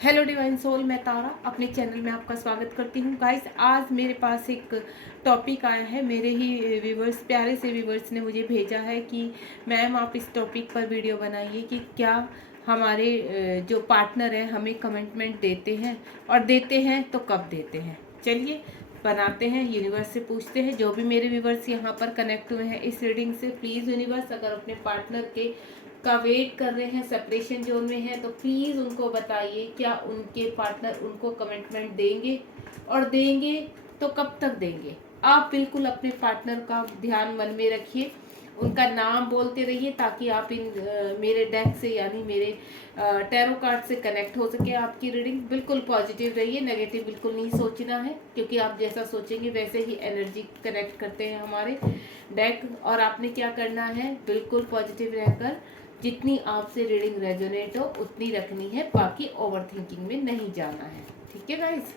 Hello divine soul, मैं तारा अपने channel में आपका स्वागत करती हूँ। गाइस, आज मेरे पास एक टॉपिक आया है। मेरे ही व्यूवर्स, प्यारे से व्यूवर्स ने मुझे भेजा है कि मैम आप इस टॉपिक पर वीडियो बनाइए कि क्या हमारे जो पार्टनर है हमें कमिटमेंट देते हैं, और देते हैं तो कब देते हैं। चलिए बनाते हैं, यूनिवर्स से पूछते हैं। जो भी मेरे व्यूवर्स यहाँ पर कनेक्ट हुए हैं इस रीडिंग से, प्लीज़ यूनिवर्स, अगर अपने पार्टनर के का वेट कर रहे हैं, सेपरेशन जोन में है, तो प्लीज़ उनको बताइए क्या उनके पार्टनर उनको कमिटमेंट देंगे, और देंगे तो कब तक देंगे। आप बिल्कुल अपने पार्टनर का ध्यान मन में रखिए, उनका नाम बोलते रहिए ताकि आप इन मेरे डेक से यानी मेरे टैरो कार्ड से कनेक्ट हो सके। आपकी रीडिंग बिल्कुल पॉजिटिव रहिए, नेगेटिव बिल्कुल नहीं सोचना है, क्योंकि आप जैसा सोचेंगे वैसे ही एनर्जी कनेक्ट करते हैं हमारे डेक। और आपने क्या करना है, बिल्कुल पॉजिटिव रहकर जितनी आपसे रीडिंग रेजोनेट हो उतनी रखनी है, बाकी ओवर थिंकिंग में नहीं जाना है। ठीक है गाइस,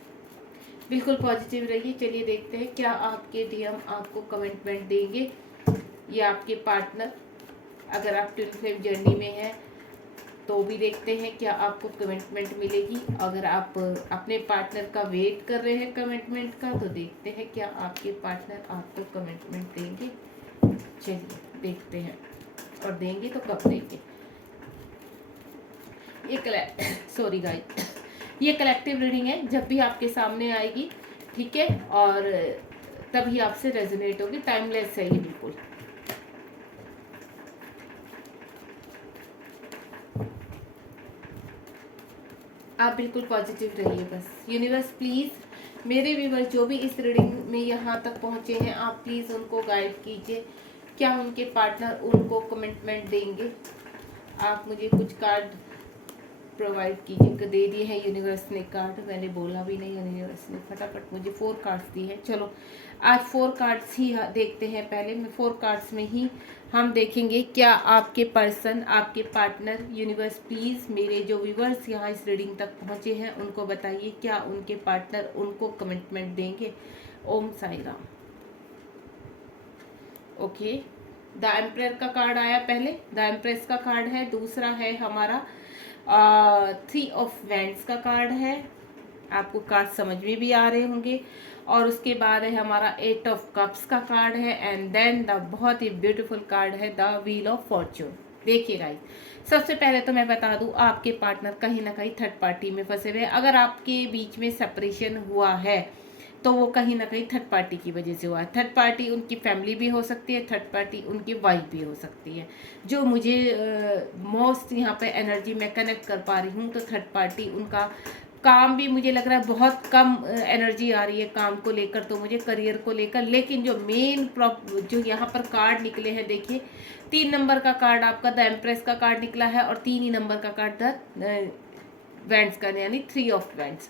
बिल्कुल पॉजिटिव रहिए। चलिए देखते हैं क्या आपके डीएम आपको कमिटमेंट देंगे, या आपके पार्टनर। अगर आप ट्विन फ्लेम जर्नी में हैं तो भी देखते हैं क्या आपको कमिटमेंट मिलेगी। अगर आप अपने पार्टनर का वेट कर रहे हैं कमिटमेंट का, तो देखते हैं क्या आपके पार्टनर आपको कमिटमेंट देंगे। चलिए देखते हैं, और देंगे तो कब देंगे। ये सॉरी गाइस, ये कलेक्टिव रीडिंग है, जब भी आपके सामने आएगी, ठीक है, और तभी आपसे रेजोनेट होगी। टाइमलेस है ये बिल्कुल। आप बिल्कुल पॉजिटिव रहिए बस। यूनिवर्स प्लीज़ मेरे व्यूवर्स जो भी इस रीडिंग में यहाँ तक पहुँचे हैं, आप प्लीज़ उनको गाइड कीजिए क्या उनके पार्टनर उनको कमिटमेंट देंगे। आप मुझे कुछ कार्ड प्रोवाइड कीजिए। दे दिए हैं यूनिवर्स ने कार्ड, मैंने बोला भी नहीं, यूनिवर्स ने फटाफट मुझे 4 कार्ड्स दी हैं। चलो आज 4 कार्ड्स ही देखते हैं। पहले मैं 4 कार्ड्स में ही हम देखेंगे क्या आपके पर्सन, आपके पार्टनर। यूनिवर्स प्लीज़ मेरे जो व्यूवर्स यहाँ इस रीडिंग तक पहुँचे हैं उनको बताइए क्या उनके पार्टनर उनको कमिटमेंट देंगे। Om Sai Ram. Okay, the emperor का कार्ड आया पहले, द एम्प्रेस का कार्ड है। दूसरा है हमारा 3 ऑफ वैंड्स का कार्ड है। आपको कार्ड समझ में भी आ रहे होंगे। और उसके बाद है हमारा 8 ऑफ कप्स का कार्ड है। एंड देन द बहुत ही ब्यूटीफुल कार्ड है द व्हील ऑफ फॉर्च्यून। देखिए गाइस, सबसे पहले तो मैं बता दूं, आपके पार्टनर कहीं ना कहीं थर्ड पार्टी में फंसे हुए। अगर आपके बीच में सेपरेशन हुआ है तो वो कहीं ना कहीं थर्ड पार्टी की वजह से हुआ है। थर्ड पार्टी उनकी फैमिली भी हो सकती है, थर्ड पार्टी उनकी वाइफ भी हो सकती है। जो मुझे मोस्ट यहाँ पे एनर्जी में कनेक्ट कर पा रही हूँ, तो थर्ड पार्टी उनका काम भी मुझे लग रहा है बहुत कम एनर्जी आ रही है काम को लेकर, तो मुझे करियर को लेकर। लेकिन जो मेन जो यहाँ पर कार्ड निकले हैं, देखिए 3 नंबर का कार्ड आपका द एम्प्रेस का कार्ड निकला है, और 3 ही नंबर का कार्ड द वैंड्स का, यानी 3 ऑफ वैंड्स।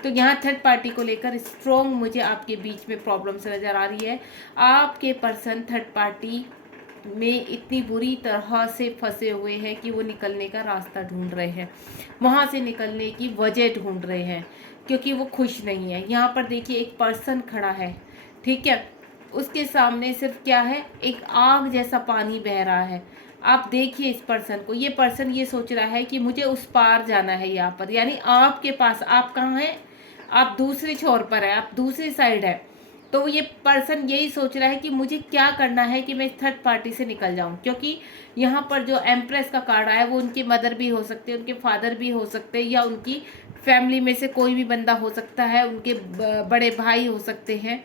तो यहाँ थर्ड पार्टी को लेकर स्ट्रॉन्ग मुझे आपके बीच में प्रॉब्लम्स नज़र आ रही है। आपके पर्सन थर्ड पार्टी में इतनी बुरी तरह से फंसे हुए हैं कि वो निकलने का रास्ता ढूंढ रहे हैं, वहाँ से निकलने की वजह ढूंढ रहे हैं, क्योंकि वो खुश नहीं है। यहाँ पर देखिए एक पर्सन खड़ा है, ठीक है, उसके सामने सिर्फ क्या है, एक आग जैसा पानी बह रहा है। आप देखिए इस पर्सन को, ये पर्सन ये सोच रहा है कि मुझे उस पार जाना है यहाँ पर, यानी आपके पास, आप कहाँ हैं, आप दूसरे छोर पर है, आप दूसरी साइड है। तो ये पर्सन यही सोच रहा है कि मुझे क्या करना है कि मैं इस थर्ड पार्टी से निकल जाऊं, क्योंकि यहाँ पर जो एम्प्रेस का कार्ड आया वो उनकी मदर भी हो सकते हैं, उनके फादर भी हो सकते हैं, या उनकी फैमिली में से कोई भी बंदा हो सकता है, उनके बड़े भाई हो सकते हैं,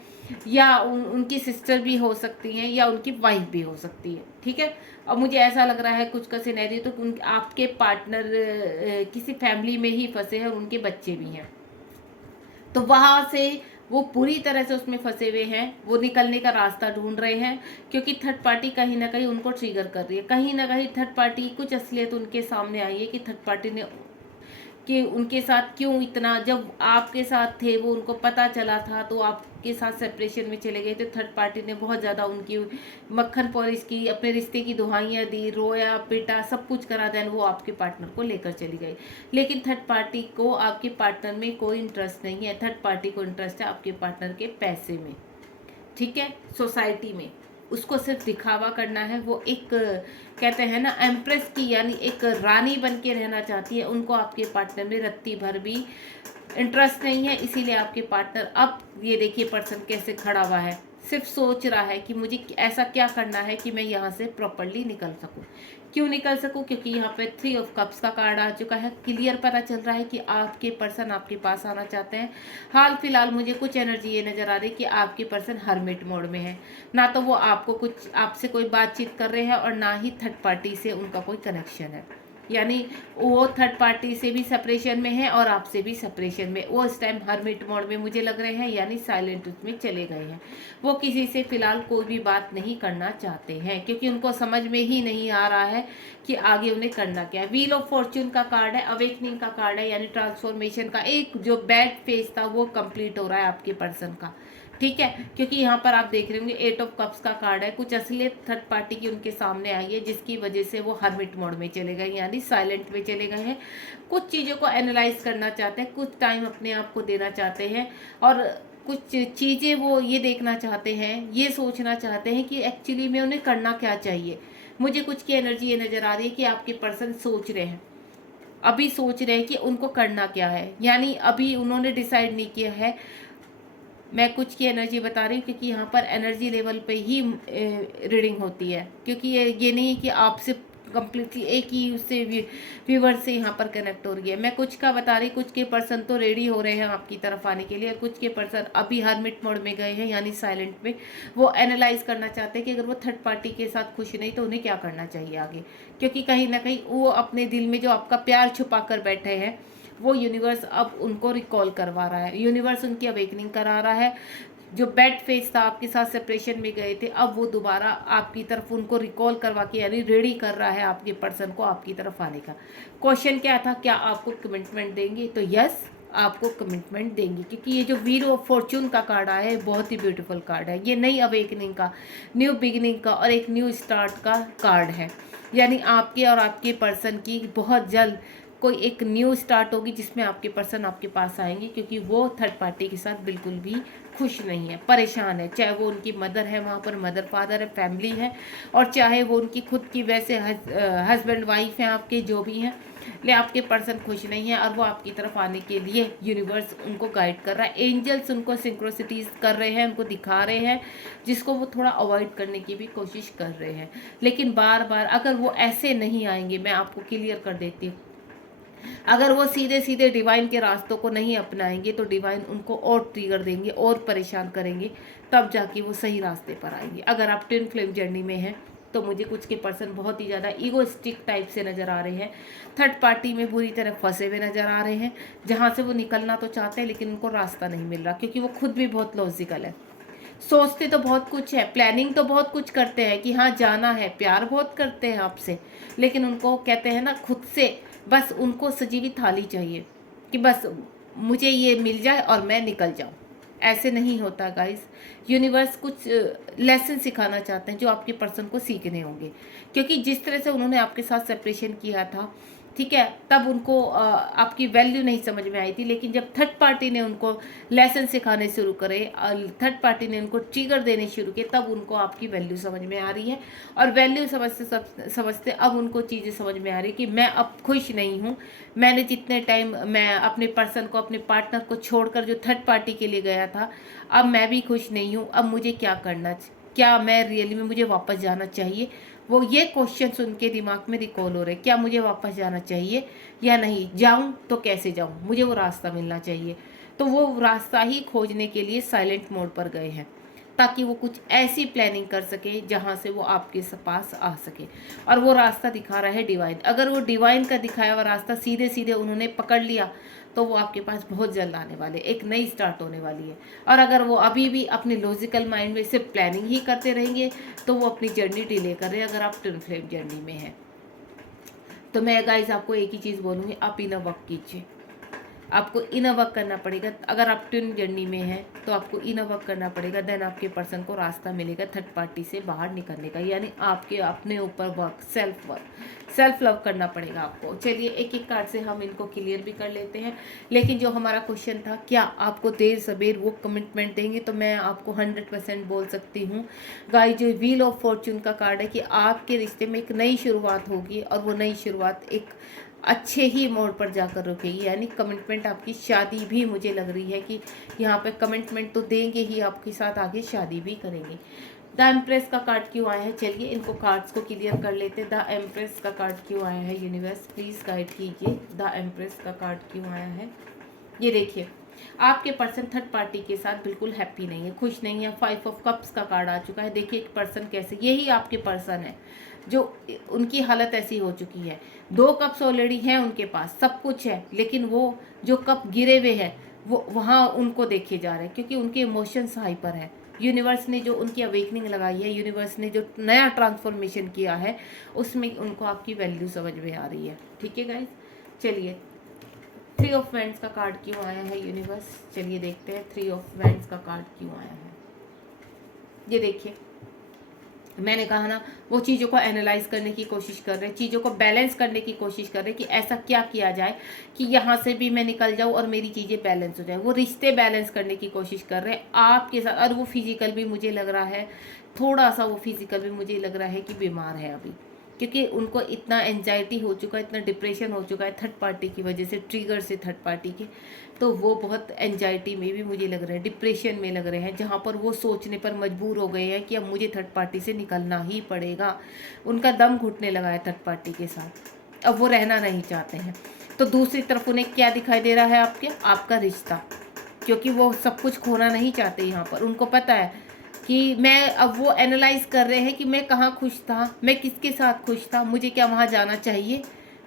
या उनकी सिस्टर भी हो सकती हैं, या उनकी वाइफ भी हो सकती है। ठीक है, और मुझे ऐसा लग रहा है कुछ का सिनेरियो, तो आपके पार्टनर किसी फैमिली में ही फंसे हैं और उनके बच्चे भी हैं, तो वहाँ से वो पूरी तरह से उसमें फंसे हुए हैं। वो निकलने का रास्ता ढूंढ रहे हैं, क्योंकि थर्ड पार्टी कहीं ना कहीं उनको ट्रिगर कर रही है। कहीं ना कहीं थर्ड पार्टी कुछ असलियत उनके सामने आई है कि थर्ड पार्टी ने कि उनके साथ क्यों इतना, जब आपके साथ थे वो उनको पता चला था तो आपके साथ सेपरेशन में चले गए थे। थर्ड पार्टी ने बहुत ज़्यादा उनकी मक्खन पॉलिश की, अपने रिश्ते की दुहाइयाँ दी, रोया पिटा सब कुछ करा, देन वो आपके पार्टनर को लेकर चली गई। लेकिन थर्ड पार्टी को आपके पार्टनर में कोई इंटरेस्ट नहीं है। थर्ड पार्टी को इंटरेस्ट है आपके पार्टनर के पैसे में, ठीक है, सोसाइटी में। उसको सिर्फ दिखावा करना है। वो एक कहते हैं ना एम्प्रेस की यानी एक रानी बन के रहना चाहती है। उनको आपके पार्टनर में रत्ती भर भी इंटरेस्ट नहीं है, इसीलिए आपके पार्टनर अब ये देखिए पर्सन कैसे खड़ा हुआ है, सिर्फ सोच रहा है कि मुझे ऐसा क्या करना है कि मैं यहाँ से प्रॉपरली निकल सकूँ। क्यों निकल सकूँ? क्योंकि यहाँ पे 3 ऑफ कप्स का कार्ड आ चुका है। क्लियर पता चल रहा है कि आपके पर्सन आपके पास आना चाहते हैं। हाल फिलहाल मुझे कुछ एनर्जी ये नज़र आ रही है कि आपके पर्सन हर्मिट मोड में है। ना तो वो आपको कुछ आपसे कोई बातचीत कर रहे हैं और ना ही थर्ड पार्टी से उनका कोई कनेक्शन है। यानी वो थर्ड पार्टी से भी सेपरेशन में है और आपसे भी सेपरेशन में। वो इस टाइम हर्मिट मोड में मुझे लग रहे हैं, यानी साइलेंट उसमें चले गए हैं। वो किसी से फिलहाल कोई भी बात नहीं करना चाहते हैं, क्योंकि उनको समझ में ही नहीं आ रहा है कि आगे उन्हें करना क्या है। व्हील ऑफ फॉर्च्यून का कार्ड है, अवेकनिंग का कार्ड है, यानी ट्रांसफॉर्मेशन का एक जो बैड फेज था वो कंप्लीट हो रहा है आपके पर्सन का। ठीक है, क्योंकि यहाँ पर आप देख रहे होंगे 8 ऑफ कप्स का कार्ड है। कुछ असलियत थर्ड पार्टी की उनके सामने आई है, जिसकी वजह से वो हर्मिट मोड में चले गए, यानी साइलेंट में चले गए हैं। कुछ चीज़ों को एनालाइज करना चाहते हैं, कुछ टाइम अपने आप को देना चाहते हैं और कुछ चीज़ें वो ये देखना चाहते हैं, ये सोचना चाहते हैं कि एक्चुअली में उन्हें करना क्या चाहिए। मुझे कुछ की एनर्जी ये नज़र आ रही है कि आपके पर्सन सोच रहे हैं, अभी सोच रहे हैं कि उनको करना क्या है, यानी अभी उन्होंने डिसाइड नहीं किया है। मैं कुछ की एनर्जी बता रही हूँ क्योंकि यहाँ पर एनर्जी लेवल पे ही रीडिंग होती है, क्योंकि ये नहीं कि आपसे कम्प्लीटली एक ही उससे व्यूवर से यहाँ पर कनेक्ट हो रही है। मैं कुछ का बता रही, कुछ के पर्सन तो रेडी हो रहे हैं आपकी तरफ आने के लिए, और कुछ के पर्सन अभी हर्मिट मोड में गए हैं, यानी साइलेंट में। वो एनालाइज करना चाहते हैं कि अगर वो थर्ड पार्टी के साथ खुश नहीं तो उन्हें क्या करना चाहिए आगे, क्योंकि कहीं ना कहीं वो अपने दिल में जो आपका प्यार छुपा कर बैठे हैं वो यूनिवर्स अब उनको रिकॉल करवा रहा है, यूनिवर्स उनकी अवेकनिंग करा रहा है। जो बैड फेज था, आपके साथ सेपरेशन में गए थे, अब वो दोबारा आपकी तरफ उनको रिकॉल करवा के यानी रेडी कर रहा है आपके पर्सन को आपकी तरफ आने का। क्वेश्चन क्या था, क्या आपको कमिटमेंट देंगे? तो यस, आपको कमिटमेंट देंगे, क्योंकि ये जो व्हील ऑफ फॉर्च्यून का कार्ड आया है बहुत ही ब्यूटीफुल कार्ड है। ये नई अवेकनिंग का, न्यू बिगिनिंग का और एक न्यू स्टार्ट का कार्ड है। यानी आपके और आपके पर्सन की बहुत जल्द कोई एक न्यू स्टार्ट होगी, जिसमें आपके पर्सन आपके पास आएंगे, क्योंकि वो थर्ड पार्टी के साथ बिल्कुल भी खुश नहीं है, परेशान है। चाहे वो उनकी मदर है, वहाँ पर मदर फादर है, फैमिली है, और चाहे वो उनकी खुद की वैसे हस्बैंड वाइफ हैं आपके, जो भी हैं, ले आपके पर्सन खुश नहीं है और वो आपकी तरफ आने के लिए यूनिवर्स उनको गाइड कर रहा है। एंजल्स उनको सिंक्रोसिटीज कर रहे हैं, उनको दिखा रहे हैं, जिसको वो थोड़ा अवॉइड करने की भी कोशिश कर रहे हैं। लेकिन बार बार अगर वो ऐसे नहीं आएंगे, मैं आपको क्लियर कर देती हूँ, अगर वो सीधे सीधे डिवाइन के रास्तों को नहीं अपनाएंगे तो डिवाइन उनको और ट्रिगर देंगे और परेशान करेंगे, तब जाके वो सही रास्ते पर आएंगे। अगर आप ट्विन फ्लेम जर्नी में हैं तो मुझे कुछ के पर्सन बहुत ही ज़्यादा ईगोइस्टिक टाइप से नज़र आ रहे हैं, थर्ड पार्टी में बुरी तरह फंसे हुए नज़र आ रहे हैं, जहाँ से वो निकलना तो चाहते हैं लेकिन उनको रास्ता नहीं मिल रहा, क्योंकि वो खुद भी बहुत लॉजिकल है। सोचते तो बहुत कुछ है, प्लानिंग तो बहुत कुछ करते हैं कि हाँ जाना है, प्यार बहुत करते हैं आपसे, लेकिन उनको कहते हैं ना खुद से बस उनको सजी हुई थाली चाहिए कि बस मुझे ये मिल जाए और मैं निकल जाऊं। ऐसे नहीं होता गाइस। यूनिवर्स कुछ लेसन सिखाना चाहते हैं जो आपके पर्सन को सीखने होंगे, क्योंकि जिस तरह से उन्होंने आपके साथ सेपरेशन किया था, ठीक है, तब उनको आपकी वैल्यू नहीं समझ में आई थी, लेकिन जब थर्ड पार्टी ने उनको लेसन सिखाने शुरू करे, थर्ड पार्टी ने उनको ट्रिगर देने शुरू किए, तब उनको आपकी वैल्यू समझ में आ रही है। और वैल्यू समझते समझते अब उनको चीज़ें समझ में आ रही है कि मैं अब खुश नहीं हूँ। मैंने जितने टाइम मैं अपने पर्सन को, अपने पार्टनर को छोड़कर जो थर्ड पार्टी के लिए गया था, अब मैं भी खुश नहीं हूँ। अब मुझे क्या करना, क्या मैं रियली में मुझे वापस जाना चाहिए? वो ये क्वेश्चंस उनके दिमाग में रिकॉल हो रहे, क्या मुझे वापस जाना चाहिए या नहीं, जाऊं तो कैसे जाऊं, मुझे वो रास्ता मिलना चाहिए। तो वो रास्ता ही खोजने के लिए साइलेंट मोड पर गए हैं, ताकि वो कुछ ऐसी प्लानिंग कर सके जहां से वो आपके पास आ सके। और वो रास्ता दिखा रहा है डिवाइन। अगर वो डिवाइन का दिखाया हुआ रास्ता सीधे सीधे उन्होंने पकड़ लिया तो वो आपके पास बहुत जल्द आने वाले, एक नई स्टार्ट होने वाली है। और अगर वो अभी भी अपने लॉजिकल माइंड में सिर्फ प्लानिंग ही करते रहेंगे तो वो अपनी जर्नी डिले कर रहे हैं। अगर आप ट्विन फ्लेम जर्नी में हैं तो मैं गाइज आपको एक ही चीज़ बोलूँगी, आप इनर वर्क कीजिए। आपको इनर वर्क करना पड़ेगा। अगर आप ट्विन जर्नी में हैं तो आपको इनर वर्क करना पड़ेगा, देन आपके पर्सन को रास्ता मिलेगा थर्ड पार्टी से बाहर निकलने का, यानी आपके अपने ऊपर वर्क, सेल्फ लव करना पड़ेगा आपको। चलिए एक एक कार्ड से हम इनको क्लियर भी कर लेते हैं। लेकिन जो हमारा क्वेश्चन था, क्या आपको देर सबेर वो कमिटमेंट देंगे, तो मैं आपको 100% बोल सकती हूँ गाइस, जो व्हील ऑफ फॉर्च्यून का कार्ड है कि आपके रिश्ते में एक नई शुरुआत होगी, और वो नई शुरुआत एक अच्छे ही मोड़ पर जाकर रुकेगी, यानी कमिटमेंट आपकी शादी भी मुझे लग रही है कि यहाँ पे कमिटमेंट तो देंगे ही, आपके साथ आगे शादी भी करेंगे। द एम्प्रेस का कार्ड क्यों आया है, चलिए इनको कार्ड्स को क्लियर कर लेते हैं। द एम्प्रेस का कार्ड क्यों आया है, यूनिवर्स प्लीज़ गाइड कीजिए। द एम्प्रेस का कार्ड क्यों आया है, ये देखिए आपके पर्सन थर्ड पार्टी के साथ बिल्कुल हैप्पी नहीं है, खुश नहीं है। 5 ऑफ कप्स का कार्ड आ चुका है। देखिए एक पर्सन कैसे, यही आपके पर्सन है जो उनकी हालत ऐसी हो चुकी है। 2 कप्स ऑलरेडी हैं उनके पास, सब कुछ है, लेकिन वो जो कप गिरे हुए हैं वो वहाँ उनको देखे जा रहे हैं, क्योंकि उनके इमोशंस हाइपर है। यूनिवर्स ने जो उनकी अवेकनिंग लगाई है, यूनिवर्स ने जो नया ट्रांसफॉर्मेशन किया है, उसमें उनको आपकी वैल्यू समझ में आ रही है। ठीक है गाइज, चलिए 3 ऑफ वैंड्स का कार्ड क्यों आया है यूनिवर्स, चलिए देखते हैं 3 ऑफ वैंड्स का कार्ड क्यों आया है। ये देखिए मैंने कहा ना, वो चीज़ों को एनालाइज करने की कोशिश कर रहे हैं, चीज़ों को बैलेंस करने की कोशिश कर रहे हैं कि ऐसा क्या किया जाए कि यहाँ से भी मैं निकल जाऊँ और मेरी चीज़ें बैलेंस हो जाए। वो रिश्ते बैलेंस करने की कोशिश कर रहे हैं आपके साथ, और वो फिजिकल भी मुझे लग रहा है, थोड़ा सा वो फिजिकल भी मुझे लग रहा है कि बीमार है अभी, क्योंकि उनको इतना एंजाइटी हो चुका है, इतना डिप्रेशन हो चुका है थर्ड पार्टी की वजह से, ट्रिगर से थर्ड पार्टी के, तो वो बहुत एंजाइटी में भी मुझे लग रहा है, डिप्रेशन में लग रहे हैं, जहाँ पर वो सोचने पर मजबूर हो गए हैं कि अब मुझे थर्ड पार्टी से निकलना ही पड़ेगा। उनका दम घुटने लगा है थर्ड पार्टी के साथ, अब वो रहना नहीं चाहते हैं। तो दूसरी तरफ उन्हें क्या दिखाई दे रहा है, आपका रिश्ता, क्योंकि वो सब कुछ खोना नहीं चाहते यहाँ पर। उनको पता है कि मैं, अब वो एनालाइज कर रहे हैं कि मैं कहाँ खुश था, मैं किसके साथ खुश था, मुझे क्या वहाँ जाना चाहिए।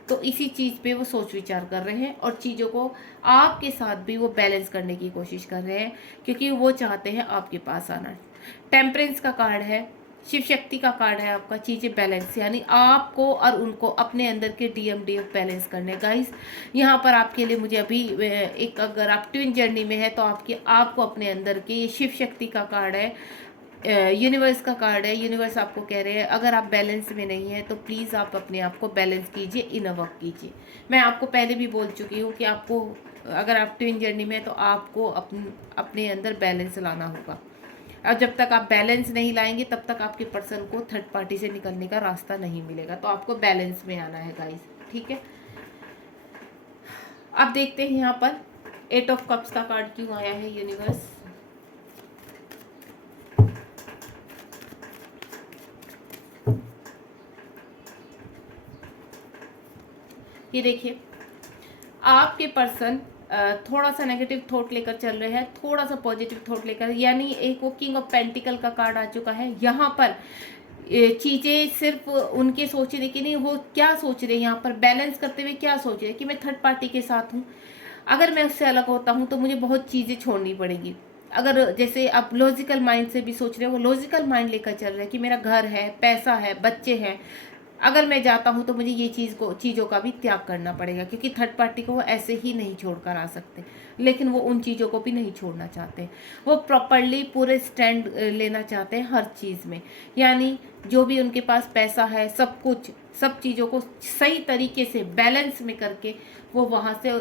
तो इसी चीज़ पे वो सोच विचार कर रहे हैं, और चीज़ों को आपके साथ भी वो बैलेंस करने की कोशिश कर रहे हैं, क्योंकि वो चाहते हैं आपके पास आना। टेम्परेंस का कार्ड है, शिव शक्ति का कार्ड है आपका, चीज़ें बैलेंस, यानी आपको और उनको अपने अंदर के DMDF बैलेंस करने। गाइस यहाँ पर आपके लिए मुझे अभी एक, अगर आप ट्विन जर्नी में है तो आपको अपने अंदर के, ये शिव शक्ति का कार्ड है, यूनिवर्स का कार्ड है। यूनिवर्स आपको कह रहे हैं अगर आप बैलेंस में नहीं है तो प्लीज़ आप अपने आप को बैलेंस कीजिए, इनर वर्क कीजिए। मैं आपको पहले भी बोल चुकी हूँ कि आपको, अगर आप ट्विन जर्नी में है तो आपको अपने अंदर बैलेंस लाना होगा, और जब तक आप बैलेंस नहीं लाएंगे तब तक आपके पर्सन को थर्ड पार्टी से निकलने का रास्ता नहीं मिलेगा। तो आपको बैलेंस में आना है गाइस, ठीक है। अब देखते हैं यहाँ पर 8 ऑफ कप्स का कार्ड क्यों आया है यूनिवर्स। ये देखिए आपके पर्सन थोड़ा सा नेगेटिव थॉट लेकर चल रहे हैं, थोड़ा सा पॉजिटिव थॉट लेकर, यानी एक वो किंग ऑफ पेंटिकल का कार्ड आ चुका है। यहाँ पर चीज़ें सिर्फ उनके सोचने की नहीं, वो क्या सोच रहे हैं यहाँ पर बैलेंस करते हुए, क्या सोच रहे हैं कि मैं थर्ड पार्टी के साथ हूँ, अगर मैं उससे अलग होता हूँ तो मुझे बहुत चीज़ें छोड़नी पड़ेगी। अगर जैसे आप लॉजिकल माइंड से भी सोच रहे हो, वो लॉजिकल माइंड लेकर चल रहे हैं कि मेरा घर है, पैसा है, बच्चे हैं, अगर मैं जाता हूँ तो मुझे ये चीज़ों का भी त्याग करना पड़ेगा, क्योंकि थर्ड पार्टी को वो ऐसे ही नहीं छोड़कर आ सकते। लेकिन वो उन चीज़ों को भी नहीं छोड़ना चाहते, वो प्रॉपरली पूरे स्टैंड लेना चाहते हैं हर चीज़ में, यानी जो भी उनके पास पैसा है, सब कुछ, सब चीज़ों को सही तरीके से बैलेंस में करके वो वहाँ से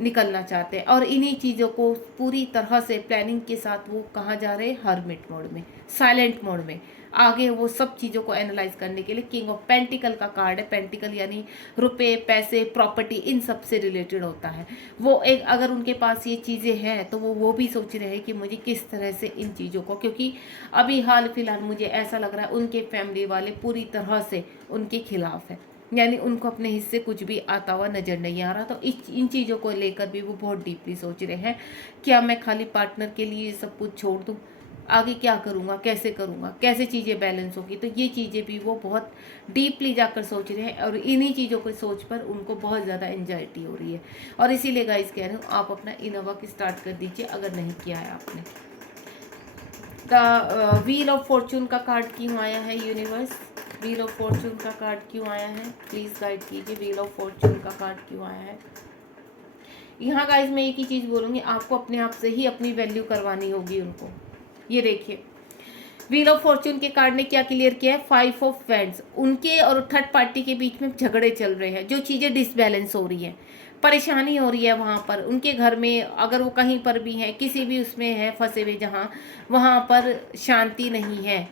निकलना चाहते हैं। और इन्हीं चीज़ों को पूरी तरह से प्लानिंग के साथ वो कहाँ जा रहे हैं, हर्मिट मोड में, साइलेंट मोड में। आगे वो सब चीज़ों को एनालाइज करने के लिए किंग ऑफ पेंटिकल का कार्ड है। पेंटिकल यानी रुपए, पैसे, प्रॉपर्टी, इन सब से रिलेटेड होता है। वो एक, अगर उनके पास ये चीज़ें हैं तो वो भी सोच रहे हैं कि मुझे किस तरह से इन चीज़ों को, क्योंकि अभी हाल फिलहाल मुझे ऐसा लग रहा है उनके फैमिली वाले पूरी तरह से उनके खिलाफ है, यानी उनको अपने हिस्से कुछ भी आता हुआ नज़र नहीं आ रहा। तो इन चीज़ों को लेकर भी वो बहुत डीपली सोच रहे हैं, क्या मैं खाली पार्टनर के लिए सब कुछ छोड़ दूँ, आगे क्या करूँगा, कैसे चीज़ें बैलेंस होगी। तो ये चीज़ें भी वो बहुत डीपली जाकर सोच रहे हैं, और इन्हीं चीज़ों को सोच पर उनको बहुत ज़्यादा एंजाइटी हो रही है। और इसीलिए गाइस कह रही हूँ आप अपना इनर वर्क स्टार्ट कर दीजिए अगर नहीं किया है आपने। द व्हील ऑफ फॉर्चून का कार्ड क्यों आया है यूनिवर्स, व्हील ऑफ फॉर्चून का कार्ड क्यों आया है, प्लीज़ गाइड कीजिए। व्हील ऑफ फॉर्चून का कार्ड क्यों आया है, यहाँ गाइस मैं एक ही चीज़ बोलूँगी, आपको अपने आप से ही अपनी वैल्यू करवानी होगी उनको। ये देखिए व्हील ऑफ फॉर्च्यून के कार्ड ने क्या क्लियर किया है, 5 ऑफ वैंड्स। उनके और थर्ड पार्टी के बीच में झगड़े चल रहे हैं, जो चीज़ें डिसबैलेंस हो रही हैं, परेशानी हो रही है वहाँ पर उनके घर में, अगर वो कहीं पर भी हैं, किसी भी उसमें है फंसे हुए, जहाँ वहाँ पर शांति नहीं है,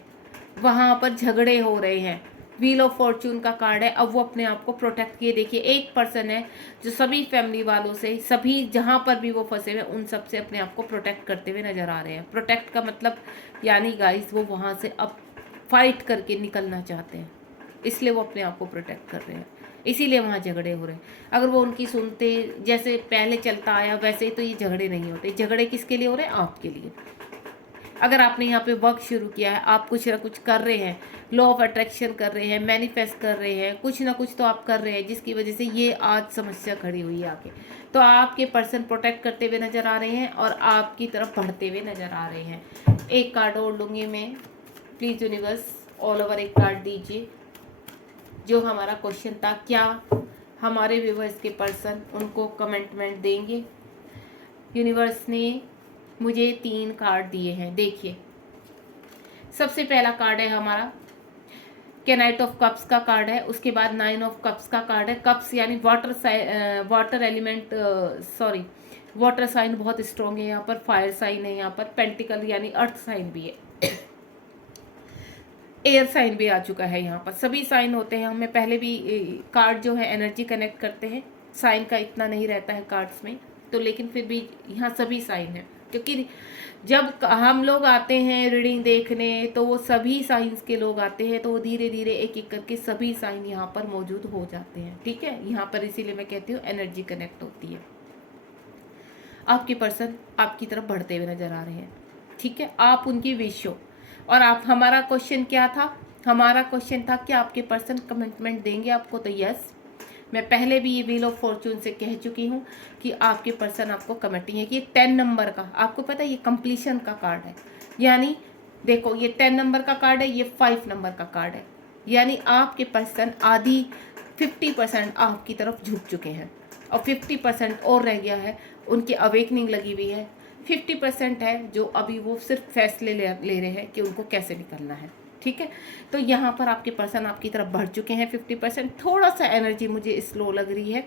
वहाँ पर झगड़े हो रहे हैं। व्हील ऑफ फॉर्च्यून का कार्ड है। अब वो अपने आप को प्रोटेक्ट किए, देखिए एक पर्सन है जो सभी फैमिली वालों से, सभी जहाँ पर भी वो फंसे हुए उन सब से अपने आप को प्रोटेक्ट करते हुए नजर आ रहे हैं। प्रोटेक्ट का मतलब यानी गाइस वो वहाँ से अब फाइट करके निकलना चाहते हैं, इसलिए वो अपने आप को प्रोटेक्ट कर रहे हैं, इसीलिए वहाँ झगड़े हो रहे हैं। अगर वो उनकी सुनते, जैसे पहले चलता आया वैसे ही, तो ये झगड़े नहीं होते। झगड़े किसके लिए हो रहे हैं, आपके लिए। अगर आपने यहाँ पे वर्क शुरू किया है, आप कुछ ना कुछ कर रहे हैं, लॉ ऑफ अट्रैक्शन कर रहे हैं, मैनिफेस्ट कर रहे हैं, कुछ ना कुछ तो आप कर रहे हैं, जिसकी वजह से ये आज समस्या खड़ी हुई है आके। तो आपके पर्सन प्रोटेक्ट करते हुए नजर आ रहे हैं और आपकी तरफ बढ़ते हुए नजर आ रहे हैं। एक कार्ड और लूँगी मैं, प्लीज़ यूनिवर्स ऑल ओवर एक कार्ड दीजिए। जो हमारा क्वेश्चन था, क्या हमारे व्यूवर्स के पर्सन उनको कमिटमेंट देंगे। यूनिवर्स ने मुझे 3 कार्ड दिए हैं। देखिए सबसे पहला कार्ड है हमारा नाइट ऑफ कप्स का कार्ड है, उसके बाद 9 ऑफ कप्स का कार्ड है। कप्स यानी water element, sorry water sign बहुत स्ट्रॉन्ग है यहाँ पर, फायर साइन है यहाँ पर, पेंटिकल यानी अर्थ साइन भी है, एयर साइन भी आ चुका है यहाँ पर, सभी साइन होते हैं। हमें पहले भी कार्ड जो है एनर्जी कनेक्ट करते हैं, साइन का इतना नहीं रहता है कार्ड्स में, तो लेकिन फिर भी यहाँ सभी साइन है, क्योंकि जब हम लोग आते हैं रीडिंग देखने तो वो सभी साइंस के लोग आते हैं, तो वो धीरे धीरे एक एक करके सभी साइन यहाँ पर मौजूद हो जाते हैं। ठीक है, यहाँ पर इसीलिए मैं कहती हूँ एनर्जी कनेक्ट होती है। आपके पर्सन आपकी तरफ बढ़ते हुए नजर आ रहे हैं। ठीक है, आप उनकी विश हो। और आप, हमारा क्वेश्चन क्या था, हमारा क्वेश्चन था कि आपके पर्सन कमिटमेंट देंगे आपको, तो यस। मैं पहले भी ये व्हील ऑफ फॉर्च्यून से कह चुकी हूँ कि आपके पर्सन आपको कमिटिंग है। कि ये 10 नंबर का, आपको पता है ये कंप्लीशन का कार्ड है, यानी देखो ये 10 नंबर का कार्ड है, ये 5 नंबर का कार्ड है, यानी आपके पर्सन आधी 50% आपकी तरफ झुक चुके हैं और 50% और रह गया है, उनकी अवेकनिंग लगी हुई है। 50% है जो अभी वो सिर्फ फैसले ले रहे हैं कि उनको कैसे निकलना है। ठीक है, तो यहाँ पर आपके पर्सन आपकी तरफ बढ़ चुके हैं 50%। थोड़ा सा एनर्जी मुझे स्लो लग रही है,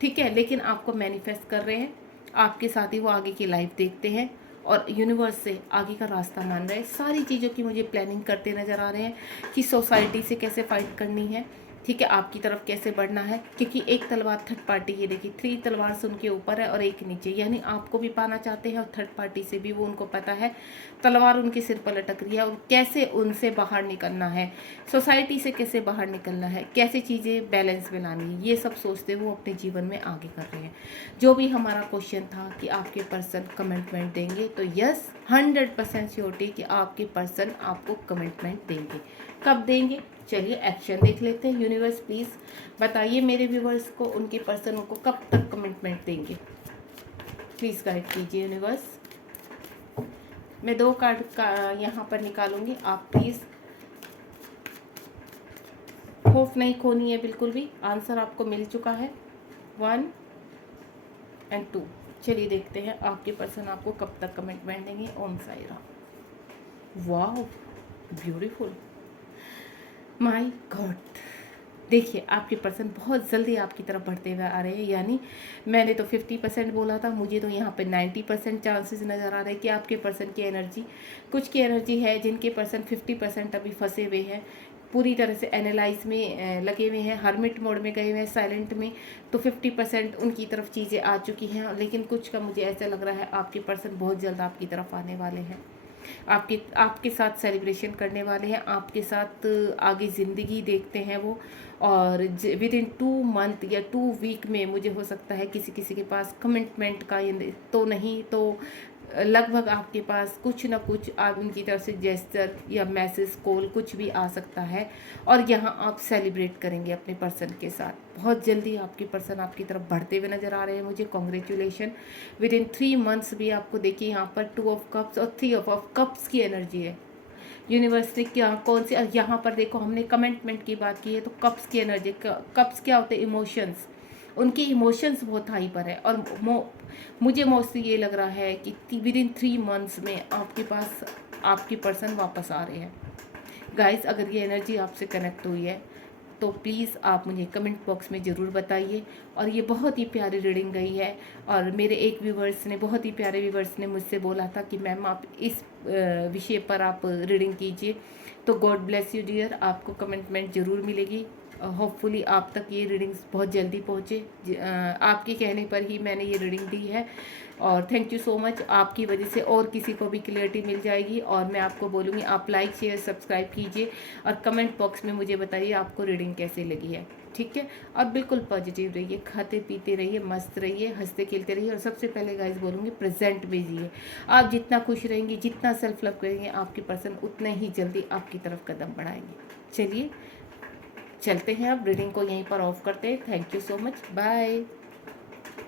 ठीक है, लेकिन आपको मैनिफेस्ट कर रहे हैं, आपके साथ ही वो आगे की लाइफ देखते हैं और यूनिवर्स से आगे का रास्ता मान रहे हैं। सारी चीज़ों की मुझे प्लानिंग करते नज़र आ रहे हैं कि सोसाइटी से कैसे फाइट करनी है, ठीक है, आपकी तरफ कैसे बढ़ना है। क्योंकि एक तलवार थर्ड पार्टी, ये देखिए 3 तलवार से उनके ऊपर है और एक नीचे, यानी आपको भी पाना चाहते हैं और थर्ड पार्टी से भी, वो उनको पता है तलवार उनके सिर पर लटक रही है और कैसे उनसे बाहर निकलना है, सोसाइटी से कैसे बाहर निकलना है, कैसे चीज़ें बैलेंस में लानी है, ये सब सोचते हुए वो अपने जीवन में आगे कर रहे हैं। जो भी हमारा क्वेश्चन था कि आपके पर्सन कमिटमेंट देंगे, तो यस 100% श्योरिटी कि आपके पर्सन आपको कमिटमेंट देंगे। कब देंगे, चलिए एक्शन देख लेते हैं। यूनिवर्स प्लीज़ बताइए मेरे व्यूवर्स को, उनके पर्सन को कब तक कमिटमेंट देंगे, प्लीज़ गाइड कीजिए यूनिवर्स। मैं 2 कार्ड का यहाँ पर निकालूंगी, आप प्लीज़ होप नहीं खोनी है बिल्कुल भी। आंसर आपको मिल चुका है 1 और 2। चलिए देखते हैं आपके पर्सन आपको कब तक कमिटमेंट देंगे। ओम साई राम। वाह ब्यूटीफुल, माय गॉड। देखिए आपके पर्सन बहुत जल्दी आपकी तरफ बढ़ते हुए आ रहे हैं, यानी मैंने तो 50% बोला था, मुझे तो यहाँ पे 90% चांसेस नज़र आ रहे हैं कि आपके पर्सन की एनर्जी, कुछ की एनर्जी है जिनके पर्सन 50% अभी फंसे हुए हैं, पूरी तरह से एनालाइज में लगे हुए हैं, हर्मिट मोड में गए हुए हैं, साइलेंट में, तो 50% उनकी तरफ चीज़ें आ चुकी हैं। लेकिन कुछ का मुझे ऐसा लग रहा है आपके पर्सन बहुत जल्द आपकी तरफ आने वाले हैं, आपके साथ सेलिब्रेशन करने वाले हैं, आपके साथ आगे ज़िंदगी देखते हैं वो। और विद इन 2 मंथ या 2 वीक में मुझे हो सकता है किसी किसी के पास कमिटमेंट का तो नहीं तो लगभग आपके पास कुछ ना कुछ आप उनकी तरफ से जेस्चर या मैसेज कॉल कुछ भी आ सकता है और यहाँ आप सेलिब्रेट करेंगे अपने पर्सन के साथ। बहुत जल्दी आपके पर्सन आपकी तरफ बढ़ते हुए नज़र आ रहे हैं मुझे। कॉन्ग्रेचुलेशन। विद इन 3 मंथ्स भी आपको देखिए यहाँ पर 2 ऑफ कप्स और 3 ऑफ कप्स की एनर्जी है। यूनिवर्स ने क्या, कौन सी, यहाँ पर देखो हमने कमिटमेंट की बात की है तो कप्स की एनर्जी, कप्स क्या होते हैं, इमोशंस। उनके इमोशंस बहुत हाई पर है। और मुझे मोस्टली ये लग रहा है कि विद इन 3 मंथ्स में आपके पास आपकी पर्सन वापस आ रहे हैं। गाइस, अगर ये एनर्जी आपसे कनेक्ट हुई है तो प्लीज़ आप मुझे कमेंट बॉक्स में ज़रूर बताइए। और ये बहुत ही प्यारी रीडिंग गई है। और मेरे एक व्यूवर्स ने, बहुत ही प्यारे व्यूवर्स ने मुझसे बोला था कि मैम आप इस विषय पर आप रीडिंग कीजिए। तो गॉड ब्लेस यू डियर, आपको कमेंटमेंट ज़रूर मिलेगी। होपफुली आप तक ये रीडिंग्स बहुत जल्दी पहुँचे। आपके कहने पर ही मैंने ये रीडिंग दी है। और थैंक यू सो मच, आपकी वजह से और किसी को भी क्लियरिटी मिल जाएगी। और मैं आपको बोलूँगी आप लाइक शेयर सब्सक्राइब कीजिए और कमेंट बॉक्स में मुझे बताइए आपको रीडिंग कैसी लगी है। ठीक है, और बिल्कुल पॉजिटिव रहिए, खाते पीते रहिए, मस्त रहिए, हंसते खेलते रहिए। और सबसे पहले गाइस बोलूँगी प्रेजेंट में जिए। आप जितना खुश रहेंगे, जितना सेल्फ लव करेंगे, आपकी पर्सन उतने ही जल्दी आपकी तरफ कदम बढ़ाएंगे। चलिए चलते हैं, अब रीडिंग को यहीं पर ऑफ करते हैं। Thank you so much, bye.